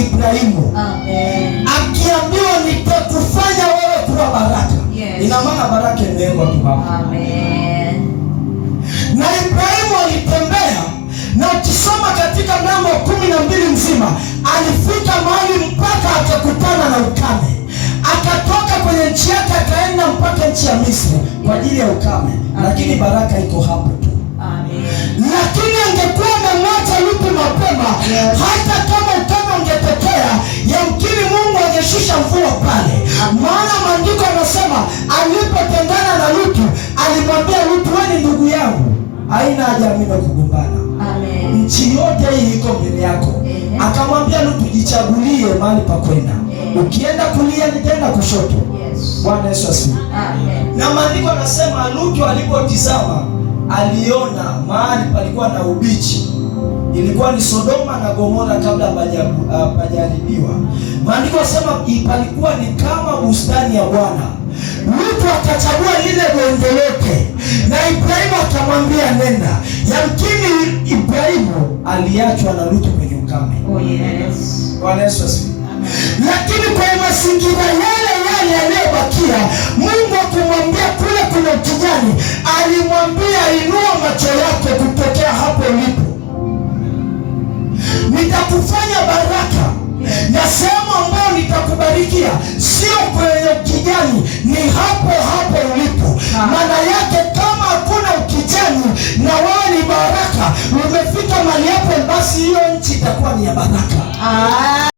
Ibrahimu. Amen. Akiambiwa nitakufanya wewe kuwa baraka. Yes. Ina maana baraka imewekwa tu hapo. Amen. Na Ibrahimu alitembea, na ukisoma katika mlango wa 12 mzima, alifika mahali mpaka akakutana na ukame. Akatoka kwenye nchi yake akaenda mpaka nchi ya Misri kwa ajili ya ukame. Lakini baraka iko hapo tu. Amen. Lakini angekuwa amemwacha Lutu mapema, hata kama ukame ungetokea, yamkini Mungu angeshusha mvua pale. Maana maandiko yanasema alipotengana na Lutu, alimwambia Lutu, wewe ni ndugu yangu, haina haja mimi kugombana. Amen. Nchi yote hii iko mbele yako. Akamwambia Lutu, jichagulie mahali pa kwenda. Ukienda kulia nitaenda kushoto. Yes. Bwana Yesu asifiwe. Amen. Na maandiko yanasema Lutu alipotizama aliona mahali palikuwa na ubichi. Ilikuwa ni Sodoma na Gomora kabla hajaharibiwa. Maandiko yanasema palikuwa ni kama bustani ya Bwana. Lutu akachagua lile bonde lote, na Ibrahimu akamwambia nenda. Yamkini Ibrahimu aliachwa na Lutu kwenye ukame. Oh yes. Bwana Yesu asifiwe. Lakini kwa mazingira yale yaliyobakia, Mungu akamwambia kule kuna kijani, alimwambia inua macho yako kutokea hapo ulipo. Nitakufanya baraka, na sehemu ambayo nitakubarikia sio kwenye kijani, ni hapo hapo ulipo. Maana yake kama hakuna ukijani na wewe ni baraka, umefika mahali hapo, basi hiyo nchi itakuwa ni ya baraka.